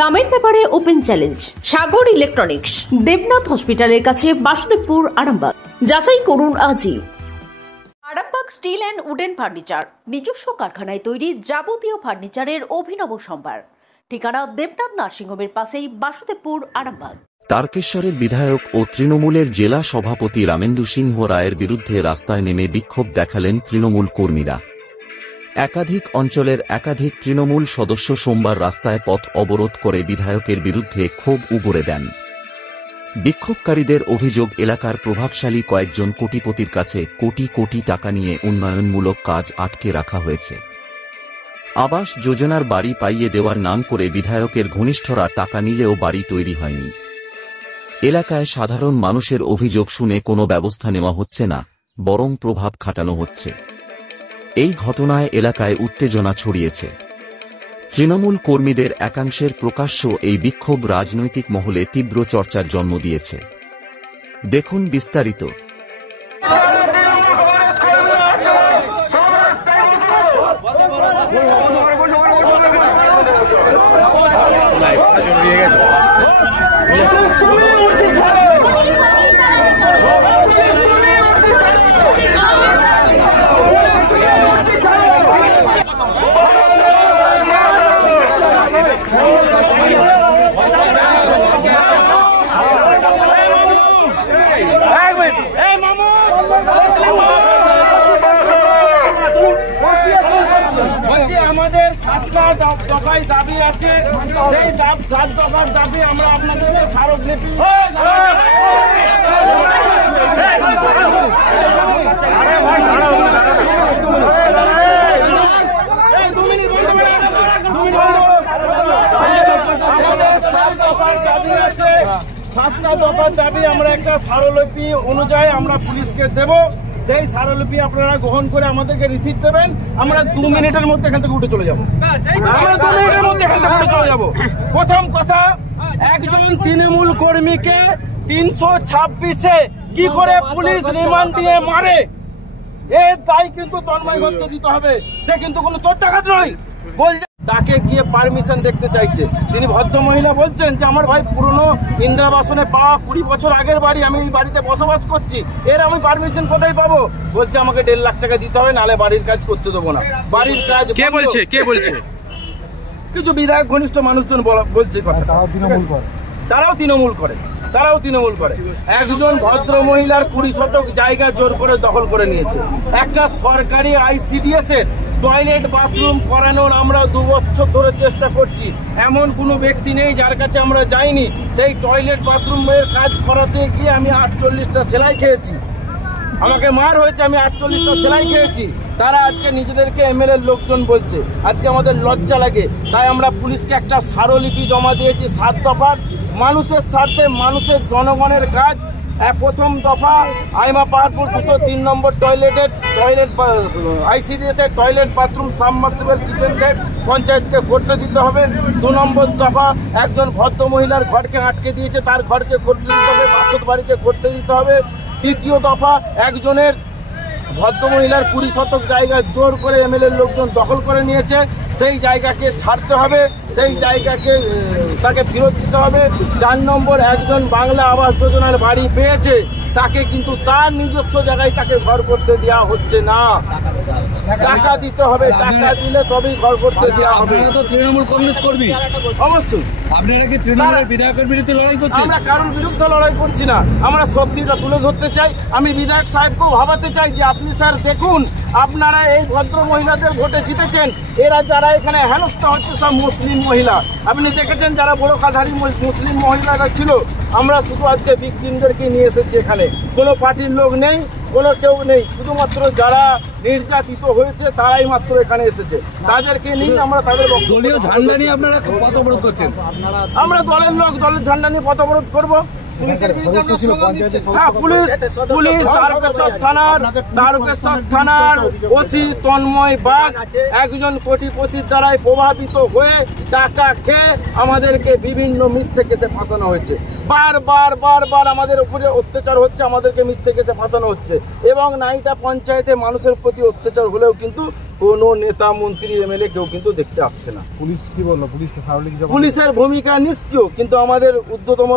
দামের ব্যাপারে open challenge সাগর electronics, Debnath হসপিটালের কাছে, বাসুদেবপুর, আরামবাগ। যাচাই করুন আজই। Arambagh steel and wooden furniture, নিজস্ব কারখানায় তৈরি যাবতীয় ফার্নিচারের অভিনব সম্ভার। ঠিকানা দেবনাথ নার্সিংহোমের পাশেই, বাসুদেবপুর, আরামবাগ। তারকেশ্বরের বিধায়ক ও তৃণমূলের জেলা সভাপতি রামেন্দু সিংহ রায়ের বিরুদ্ধে রাস্তায় নেমে বিক্ষোভ দেখালেন তৃণমূল কর্মীরা। একাধিক অঞ্চলের একাধিক তৃণমূল সদস্য সোমবার রাস্তায় পথ অবরোধ করে বিধায়কের বিরুদ্ধে ক্ষোভ উগরে দেন। বিক্ষোভকারীদের অভিযোগ, এলাকার প্রভাবশালী কয়েকজন কোটিপতির কাছে কোটি কোটি টাকা নিয়ে উন্নয়নমূলক কাজ আটকে রাখা হয়েছে। আবাস যোজনার বাড়ি পাইয়ে দেওয়ার নাম করে বিধায়কের ঘনিষ্ঠরা টাকা নিলেও বাড়ি তৈরি হয়নি। এলাকায় সাধারণ মানুষের অভিযোগ শুনে কোনো ব্যবস্থা নেওয়া হচ্ছে না, বরং প্রভাব খাটানো হচ্ছে। এই ঘটনায় এলাকায় উত্তেজনা ছড়িয়েছে। তৃণমূল কর্মীদের একাংশের প্রকাশ্য এই বিক্ষোভ রাজনৈতিক মহলে তীব্র চর্চার জন্ম দিয়েছে। দেখুন বিস্তারিত। আমাদের 7টা দফায় দাবি আছে, সেই 7 দফার দাবি আমরা আপনাদেরকে স্মারকলিপি আমাদের 7 দফার দাবি আছে। 7টা দফার দাবি আমরা একটা স্মারকলিপি অনুযায়ী আমরা পুলিশকে দেব। সেই স্মারকলিপি আপনারা গ্রহণ করে আমাদেরকে রিসিভ দেবেন। আমরা 2 মিনিটের মধ্যে এখান থেকে উঠে চলে যাবো। আমরা 2 মিনিটের মধ্যে এখান থেকে উঠে চলে যাবো। প্রথম কথা, একজন তৃণমূল কর্মীকে 326-এ কি করে পুলিশ রিমান্ড দিয়ে মারে, এর দায় কিন্তু তন্ময় ঘোষকে দিতে হবে। সে কিন্তু কোনো চোর ডাকাত নয়। বলছে তাকে গিয়ে পারমিশন দেখতে চাইছে। তিনি ভদ্র মহিলা বলছেন যে আমার ভাই পুরনো ইন্দিরাবাসনে পাওয়া 20 বছর আগের বাড়ি, আমি এই বাড়িতে বসবাস করছি, এর আমি পারমিশন কোথায় পাবো? বলছে আমাকে 1.5 লাখ টাকা দিতে হবে, নাহলে বাড়ির কাজ করতে দেবো না। বাড়ির কাজ কে বলছে? কিছু বিধায়ক ঘনিষ্ঠ মানুষজন বলছে কথা। তারাও তৃণমূল করে। একজন ভদ্র মহিলার 20 শতক জায়গা জোর করে দখল করে নিয়েছে। একটা সরকারি ICDS এর টয়লেট বাথরুম করানোর আমরা 2 বছর ধরে চেষ্টা করছি। এমন কোনো ব্যক্তি নেই যার কাছে আমরা যাইনি। সেই টয়লেট বাথরুমের কাজ করাতে গিয়ে আমি 48টা সেলাই খেয়েছি। আমাকে মার হয়েছে, আমি 48টা সেলাই খেয়েছি। তারা আজকে নিজেদেরকে MLA লোকজন বলছে। আজকে আমাদের লজ্জা লাগে। তাই আমরা পুলিশকে একটা স্মারকলিপি জমা দিয়েছি 7 দফার। মানুষের স্বার্থে, মানুষের জনগণের কাজ। প্রথম দফা, আইমা পাহাড়পুর 203 নম্বর টয়লেট ICDS এর toilet bathroom submersible kitchen set পঞ্চায়েতকে করতে দিতে হবে। 2 নম্বর দফা, একজন ভদ্র মহিলার ঘরকে আটকে দিয়েছে, তার ঘরকে করতে দিতে হবে, বাসত বাড়িতে করতে দিতে হবে। 3য় দফা, একজনের ভদ্র মহিলার 20 শতক জায়গা জোর করে MLA লোকজন দখল করে নিয়েছে, সেই জায়গাকে ছাড়তে হবে, সেই জায়গাকে তাকে ফেরত দিতে হবে। 4 নম্বর, একজন বাংলা আবাস যোজনার বাড়ি পেয়েছে, তাকে কিন্তু তার নিজস্ব জায়গায় তাকে ঘর করতে দেওয়া হচ্ছে না। টাকা দিতে হবে, টাকা দিলে তবেই ঘর করতে দেওয়া হবে। আপনারা তো তৃণমূল কংগ্রেস কর্মী, অবশ্যই। আপনারা কি তৃণমূলের বিধায়কের বিরুদ্ধে লড়াই করছেন? আমরা কারোর বিরুদ্ধে লড়াই করছি না, আমরা সত্যিটা তুলে ধরতে চাই। আমি বিধায়ক সাহেবকেও ভাবাতে চাই যে আপনি স্যার দেখুন, আপনারা এই ভদ্র মহিলাদের ভোটে জিতেছেন, এরা যারা এখানে হেনস্থা হচ্ছে সব মুসলিম মহিলা। আপনি দেখেছেন যারা বড়কাধারী মুসলিম মহিলারা ছিল। আমরা শুধু আজকে ভিকটিমদেরকে নিয়ে এসেছি এখানে। কোনো পার্টির লোক নেই, কোনো কেউ নেই, শুধুমাত্র যারা নির্যাতিত হয়েছে তারাই মাত্র এখানে এসেছে। তাদেরকে নিয়ে আমরা তাদের দলীয় ঝান্ডা নিয়ে আপনারা পথ অবরোধ করছেন? আমরা দলের লোক, দলের ঝান্ডা নিয়ে পথ অবরোধ করবো। পুলিশ তারকেশ্বর থানার ওসি তন্ময় বাগ একজন কোটিপতির দ্বারাই প্রভাবিত হয়ে টাকা খেয়ে আমাদেরকে বিভিন্ন মিথ্যে কেসে ফাঁসানো হয়েছে। বারবার আমাদের উপরে অত্যাচার হচ্ছে, আমাদেরকে মিথ্যে কেসে ফাঁসানো হচ্ছে। এবং নাইটা পঞ্চায়েতে মানুষের প্রতি অত্যাচার হলেও কিন্তু কোনো নেতা মন্ত্রী এমএলএ কেউ কিন্তু দেখতে আসছে না। পুলিশ কি বললো? পুলিশের ভূমিকা নিষ্ক্রিয়, কিন্তু আমাদের ঊর্ধ্বতম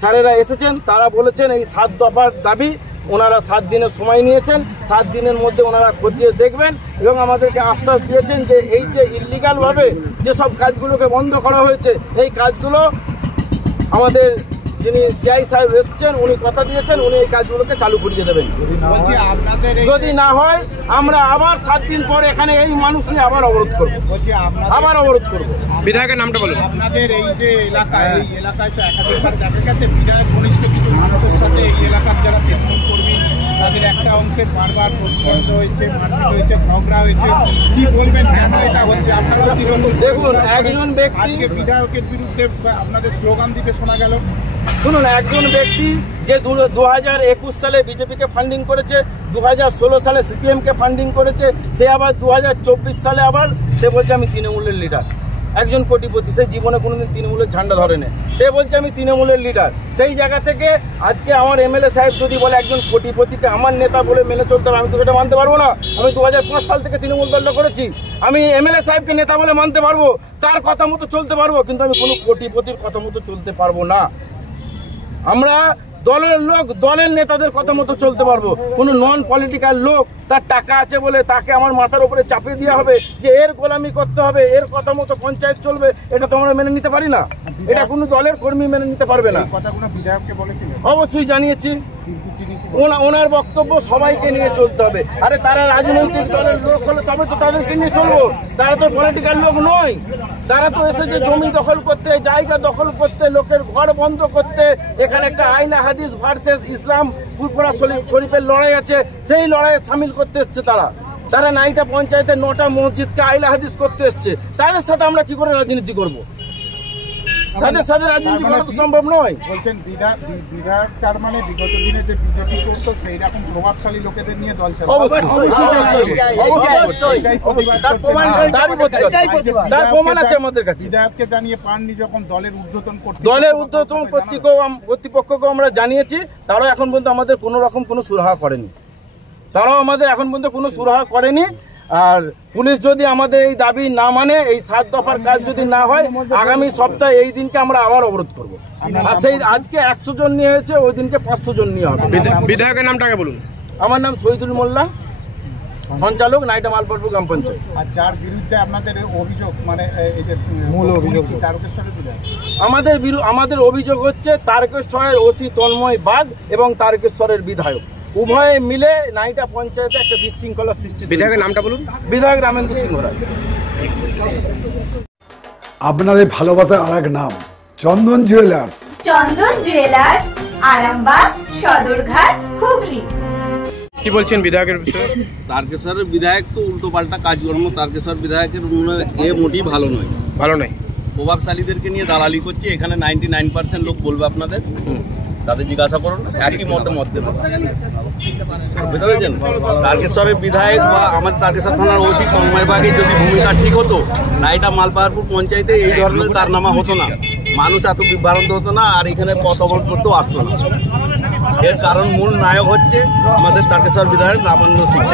স্যারেরা এসেছেন, তারা বলেছেন এই 7 দফার দাবি ওনারা 7 দিনের সময় নিয়েছেন, 7 দিনের মধ্যে ওনারা খতিয়ে দেখবেন এবং আমাদেরকে আশ্বাস দিয়েছেন যে এই যে ইলিগালভাবে যেসব কাজগুলোকে বন্ধ করা হয়েছে এই কাজগুলো আমাদের যিনি সিআই সাহেব এসেছেন উনি কথা দিয়েছেন উনি এই কাজগুলোকে চালু করিয়ে দেবেন। যদি না হয় আমরা আবার 7 দিন পর এখানে এই মানুষ নিয়ে আবার অবরোধ করবো, বিধায়কের নামটা বলুন। আপনাদের এই যে এলাকায় তো একাধিকবার দেখা গেছে বিধায়ক ঘনিষ্ঠ কিছু মানুষের সাথে এই এলাকার যারা তৃণমূল কর্মী তাদের একটা অংশের বারবার প্রশ্ন হয়েছে, মারপিট হয়েছে, ঝগড়া হয়েছে, কি বলবেন কেন এটা হচ্ছে? আপনারা দেখুন, একজন ব্যক্তি বিধায়কের বিরুদ্ধে আপনাদের স্লোগান দিতে শোনা গেল। শুনুন, একজন ব্যক্তি যে 2021 সালে বিজেপিকে ফান্ডিং করেছে, 2016 সালে সিপিএমকে ফান্ডিং করেছে, সে আবার 2024 সালে আবার সে বলছে আমি তৃণমূলের লিডার। একজন কোটিপতি, সে জীবনে কোনোদিন তৃণমূলের ঝান্ডা ধরেনি, সে বলছে আমি তৃণমূলের লিডার। সেই জায়গা থেকে আজকে আমার এমএলএ সাহেব যদি বলে একজন কোটিপতিকে আমার নেতা বলে মেনে চলতে হবে, আমি তো সেটা মানতে পারবো না। আমি 2005 সাল থেকে তৃণমূল দলটা করেছি, আমি এমএলএ সাহেবকে নেতা বলে মানতে পারবো, তার কথা মতো চলতে পারবো, কিন্তু আমি কোনো কোটিপতির কথা মতো চলতে পারবো না। আমরা দলের লোক, দলের নেতাদের কথা মতো চলতে পারবো। কোনো নন পলিটিক্যাল লোক তার টাকা আছে বলে তাকে আমার মাথার উপরে চাপিয়ে দেওয়া হবে যে এর গোলামি করতে হবে, এর কথা মতো পঞ্চায়েত চলবে, এটা তো আমরা মেনে নিতে পারি না। এটা কোনো দলের কর্মী মেনে নিতে পারবে না। অবশ্যই জানিয়েছি, ওনার বক্তব্য সবাইকে নিয়ে চলতে হবে। আরে তারা রাজনৈতিক দলের লোক হলে তবে তো তাদেরকে নিয়ে চলবো, তারা তো পলিটিক্যাল লোক নয়। তারা তো এসেছে জমি দখল করতে, জায়গা দখল করতে, লোকের ঘর বন্ধ করতে। এখানে একটা আইনা হাদিস ভার্সেস ইসলাম ফুরফুরা শরীফের লড়াই আছে, সেই লড়াইয়ে সামিল করতে এসছে তারা 9টা পঞ্চায়েতের 9টা মসজিদকে আইলা হাদিস করতে এসছে। তাদের সাথে আমরা কি করে রাজনীতি করব? তাদের সাথে রাজনীতি করা তো সম্ভব নয়। বলছেন বিধায়ক তার মানে বিগত দিনে যে বিজেপি করতো সেই রকম প্রভাবশালী লোকেদের নিয়ে দল চালায়। তার প্রমাণ আছে আমাদের কাছে। বিধায়ককে জানিয়ে পাননি যখন দলের ঊর্ধ্বতন কর্তৃপক্ষকে আমরা জানিয়েছি, তারাও এখন পর্যন্ত আমাদের কোনো রকম কোনো সুরাহা করেনি। আর পুলিশ যদি আমাদের এই দাবি না মানে, এই 7 দফার কাজ যদি না হয়, আগামী সপ্তাহে এই দিনকে আমরা আবার অবরোধ করব। আর সেই আজকে 100 জন নিয়ে হয়েছে, ওই দিনকে 500 জন নিয়ে হবে। বিধায়কের নামটাকে বলুন। আমার নাম শহীদুল মোল্লা, সঞ্চালক, নাইটা মালপাটপুর গ্রাম পঞ্চায়েত। আর যার বিরুদ্ধে আপনাদের অভিযোগ, মানে এই যে মূল অভিযোগ তারকেশ্বরের বিধায়ক, আমাদের অভিযোগ হচ্ছে তারকেশ্বরের ওসি তন্ময় বাগ এবং তারকেশ্বরের বিধায়ক উভয়ে মিলে নাইটা পঞ্চায়েতে একটা বিশৃঙ্খলার সৃষ্টি। বিধায়কের নামটা বলুন। বিধায়ক রামেন্দু সিংহ রায়। আপনাদের ভালোবাসার আরেক নাম চন্দন জুয়েলার্স। চন্দন জুয়েলার্স, আরামবাগ, সদরঘাট, হুগলি। কি বলছেন বিধায়কের বিষয়ে? তারকেশ্বরের বিধায়ক তো উল্টো পাল্টা কাজকর্ম, তারকেশ্বর বিধায়কের মোটেই ভালো নয়। প্রভাবশালীদেরকে নিয়ে দালালি করছে। এখানে 99% লোক বলবে আপনাদের, তাদের জিজ্ঞাসা করুন, একই মতে বুঝতে পেরেছেন? তারকেশ্বরের বিধায়ক বা আমাদের তারকেশ্বর থানার ওসি তন্ময় বাগের যদি ভূমিকা ঠিক হতো, নাইটা মালপাহাড়পুর পঞ্চায়েতে এই ধরনের কারনামা হতো না, মানুষ এত বিভ্রান্ত হতো না, আর এখানে পথ অবরোধ করতেও আসতো না। এর কারণ মূল নায়ক হচ্ছে আমাদের তারকেশ্বর বিধায়ক রামেন্দু সিংহ।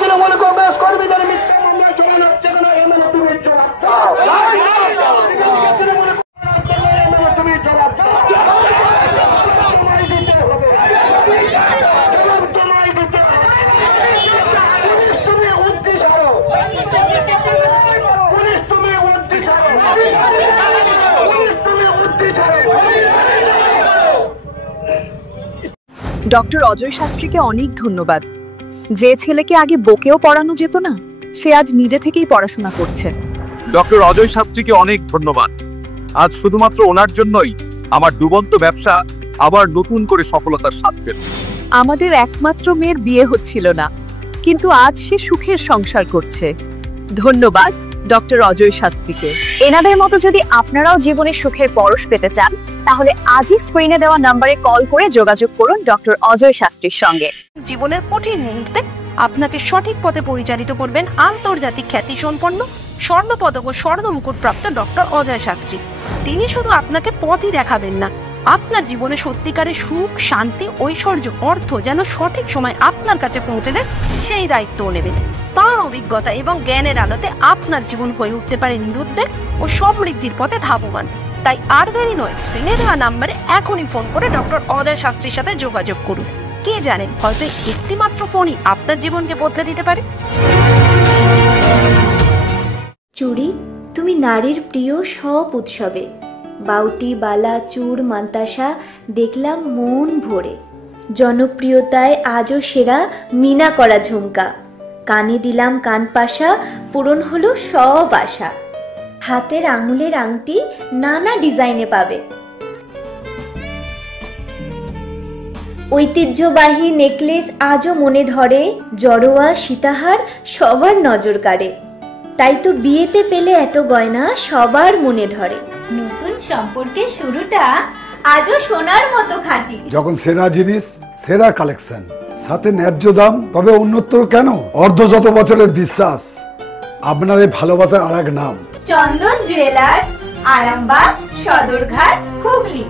তৃণমূল কংগ্রেস কর্মীদের মিথ্যা মামলা চলে যাচ্ছে না, এমএলএ তুমি জবাব দাও। তুমি জবাব দাও, তোমায় দিতে হবে, তোমায় দিতে হবে। তুমি উদ্দি ছাড়ো, পুলিশ তুমি উদ্দি ছাড়ো, পুলিশ তুমি উদ্দি ছাড়ো। ডক্টর অজয় শাস্ত্রীকে অনেক ধন্যবাদ। যে ছেলেকে আগে বকেও পড়ানো যেত না, সে আজ নিজে থেকেই পড়াশোনা করছে। ডক্টর অজয় শাস্ত্রীকে অনেক ধন্যবাদ। আজ শুধুমাত্র ওনার জন্যই আমার ডুবন্ত ব্যবসা আবার নতুন করে সফলতার স্বাদ পেল। আমাদের একমাত্র মেয়ের বিয়ে হচ্ছিল না, কিন্তু আজ সে সুখের সংসার করছে। ধন্যবাদ ডক্টর অজয় শাস্ত্রীকে। এনাদের মতো যদি আপনারাও জীবনে সুখের পরশ পেতে চান, তাহলে আজই স্ক্রিনে দেওয়া নম্বরে কল করে যোগাযোগ করুন ডক্টর অজয় শাস্ত্রীর সঙ্গে। জীবনের কঠিন মুহূর্তে আপনাকে সঠিক পথে পরিচালিত করবেন আন্তর্জাতিক খ্যাতিসম্পন্ন স্বর্ণপদক ও স্বর্ণ মুকুটপ্রাপ্ত ডক্টর অজয় শাস্ত্রী। তিনি শুধু আপনাকে পথই দেখাবেন না, আপনার জীবনে সত্যিকারের সুখ, শান্তি, ঐশ্বর্য, অর্থ যেন সঠিক সময় আপনার কাছে পৌঁছে দেয় সেই দায়িত্বও নেবেন। তার অভিজ্ঞতা এবং জ্ঞানের আলোতে আপনার জীবন হয়ে উঠতে পারে নিরুদ্বেগ ও সমৃদ্ধির পথে ধাবমান। তাই আর দেরি নয়, স্ক্রিনে দেওয়া নাম্বারে এখনই ফোন করে ডক্টর অজয় শাস্ত্রীর সাথে যোগাযোগ করুন। কে জানেন, হয়তো একটি মাত্র ফোনই আপনার জীবনকে বদলে দিতে পারে। চুড়ি, তুমি নারীর প্রিয় সব উৎসবে। বাউটি, বালা, চূড়, মান্তাসা দেখলাম মন ভরে। জনপ্রিয়তায় আজও সেরা মিনা করা ঝুমকা। কানে দিলাম কানপাশা, পূরণ হলো সব আশা। হাতের আঙুলের আংটি নানা ডিজাইনে পাবে। ঐতিহ্যবাহী নেকলেস আজও মনে ধরে। জড়োয়া, সীতাহার সবার নজর কাড়ে। তাই তো বিয়েতে পেলে এত গয়না সবার মনে ধরে। নতুন সম্পর্কের শুরুটা আজও সোনার মতো খাঁটি। যখন সেরা জিনিস, সেরা কালেকশন, সাথে ন্যায্য দাম, তবে উন্নতর কেন? অর্ধশত বছরের বিশ্বাস, আপনাদের ভালোবাসার আর এক নাম। চন্দন জুয়েলার্স, আরামবাগ, সদরঘাট, হুগলি।